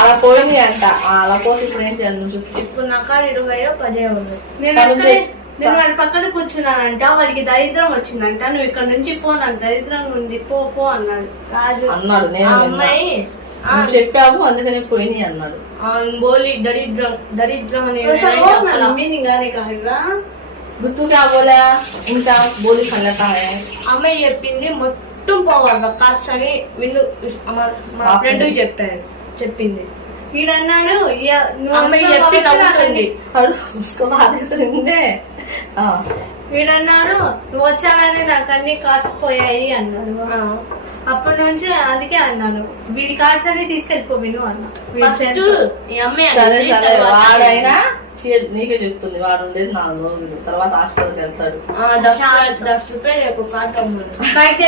అలా పోయింది అంట. అలా పోతే ఇప్పుడు ఏం చేయాలి? ఇప్పుడు నాకు 20 10 ఉంది. నేను వాడి పక్కన కూర్చున్నానంట, వాడికి దరిద్రం వచ్చిందంట. నువ్వు ఇక్కడ నుంచి పో, నాకు దరిద్రంగా ఉంది, పో పో అన్నాడు. అన్నాడు. నేను అమ్మాయి చెప్పావు అందుకని పోయినాయి అన్నాడు. బోలి దరిద్రం అనే మీనింగ్ గానే కాదుగా. గుర్తు క్యా బోలా? ఇంకా బోలి సంగతా హై. అమ్మాయి చెప్పింది మొత్తం పోవాలి కాస్ట్ అని విన్ను మా ఫ్రెండ్ చెప్పింది. వీడన్నాడు అమ్మాయి చెప్పి నవ్వుతుంది. వీడన్నాడు నువ్వు వచ్చావని నాకు అన్ని కాచిపోయాయి అన్నాడు. అప్పటి నుంచి అందుకే అన్నాను వీడి కార్డ్స్ అది తీసుకెళ్ళిపో విను అన్నా. ఈ అమ్మాయి వాడైనా నీకే చెప్తుంది. వాడు ఉండేది 4 రోజులు, తర్వాత హాస్టల్కి వెళ్తాడు. 10 రూపాయలు కార్డు బయట